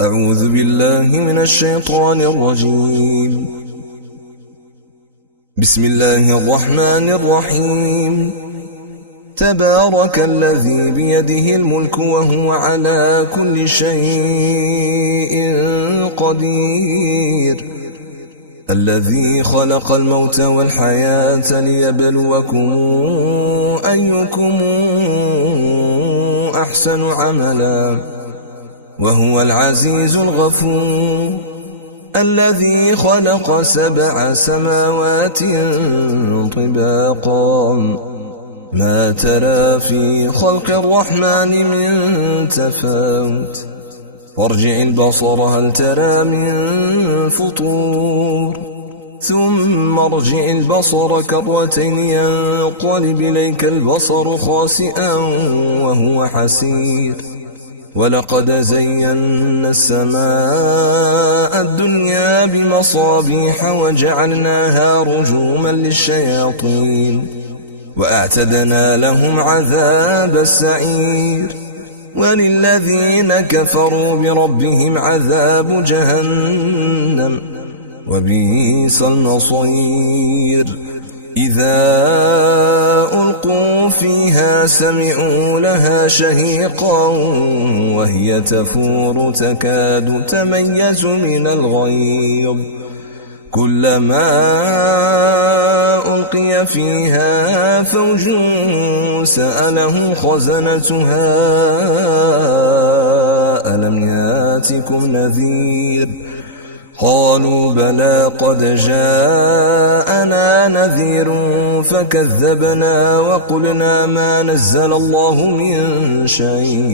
أعوذ بالله من الشيطان الرجيم. بسم الله الرحمن الرحيم. تبارك الذي بيده الملك وهو على كل شيء قدير، الذي خلق الموت والحياة ليبلوكم أيكم أحسن عملا، وهو العزيز الغفور، الذي خلق 7 سماوات طباقا، ما ترى في خلق الرحمن من تفاوت، وارجع البصر هل ترى من فطور، ثم ارجع البصر كرتين ينقلب إليك البصر خاسئا وهو حسير، ولقد زينا السماء الدنيا بمصابيح وجعلناها رجوما للشياطين، وأعتدنا لهم عذاب السعير، وللذين كفروا بربهم عذاب جهنم، وبئس المصير. إذا ألقوا فيها سمعوا لها شهيقا وهي تفور تكاد تميز من الغيظ، كلما ألقي فيها فوج سألهم خزنتها ألم ياتكم نذير، قالوا بلى قد جاءنا نذير فكذبنا وقلنا ما نزل الله من شيء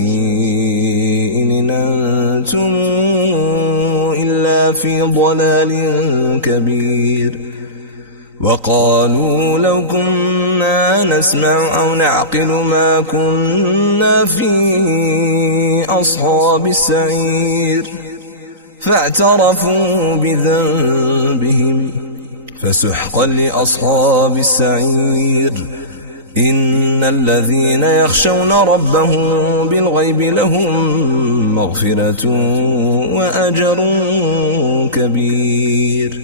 إن أنتم إلا في ضلال كبير، وقالوا لو كنا نسمع أو نعقل ما كنا في أصحاب السعير، فاعترفوا بذنبهم فسحقا لأصحاب السعير. إن الذين يخشون ربهم بالغيب لهم مغفرة وأجر كبير،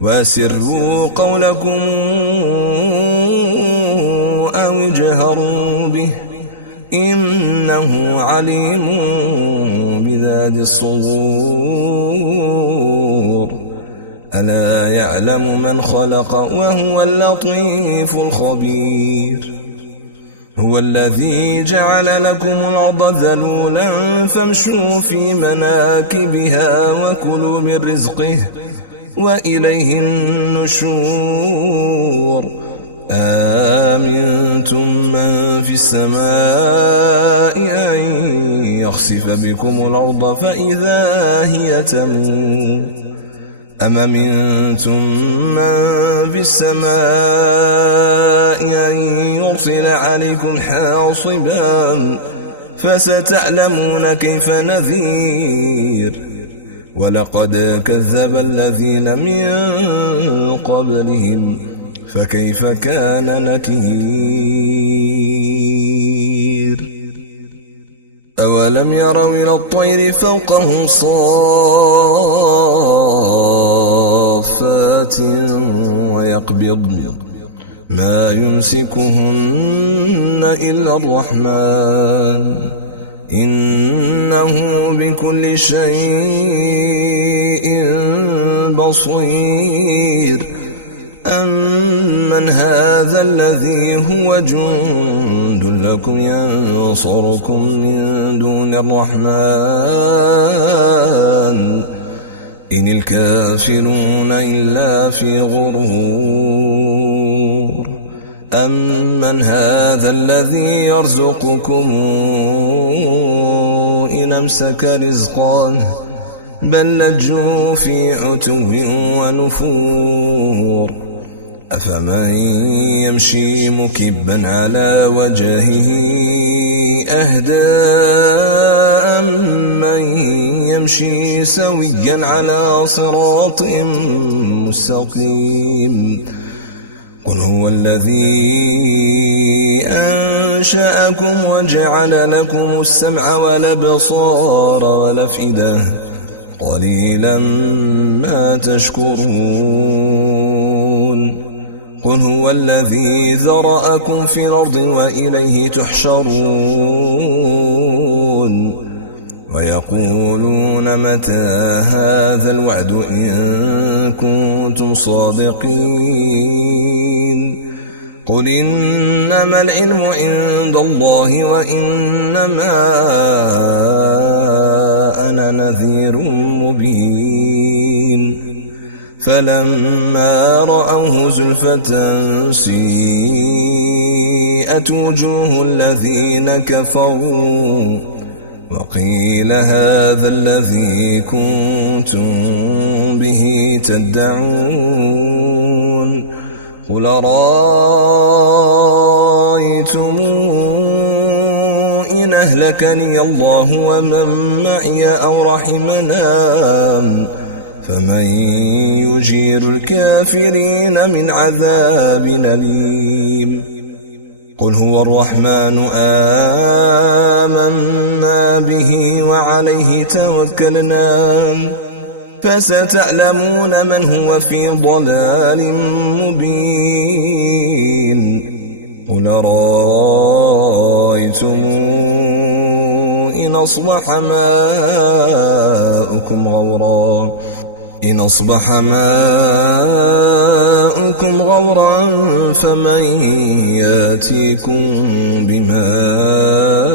وأسروا قولكم أو اجهروا به إنه عليم بذات الصدور، ألا يعلم من خلق وهو اللطيف الخبير. هو الذي جعل لكم الأرض ذلولا فامشوا في مناكبها وكلوا من رزقه وإليه النشور. آمنتم من في السماء أن يخسف بكم الأرض فإذا هي تمور، أم أمنتم من في السماء أن يرسل عليكم حاصبا فستعلمون كيف نذير. ولقد كذب الذين من قبلهم فكيف كان نكير. أولم يروا إلى الطير فوقهم صافات ويقبضن ما يمسكهن إلا الرحمن إنه بكل شيء بصير. أمن هذا الذي هو جند لكم ينصركم من دون الرحمن إن الكافرون إلا في غرور. أمن هذا الذي يرزقكم إن أمسك رزقه بل لجوا في عتو ونفور. أفمن يمشي مكبا على وجهه أهدى أمن يمشي سويا على صراط مستقيم. قل هو الذي أنشأكم وجعل لكم السمع والأبصار والأفئدة قليلا ما تشكرون قل هو الذي ذرأكم في الأرض وإليه تحشرون ويقولون متى هذا الوعد إن كنتم صادقين قل إنما العلم عند الله وإنما أنا نذير مبين فلما رأوه زلفة سيئت وجوه الذين كفروا وقيل هذا الذي كنتم به تدعون قل رأيتم إن أهلكني الله ومن معي أو رحمنا فمن يجير الكافرين من عذاب أليم قل هو الرحمن آمنا به وعليه توكلنا فستعلمون من هو في ضلال مبين قل رأيتم إن أصبح ماؤكم غورا فمن ياتيكم بماء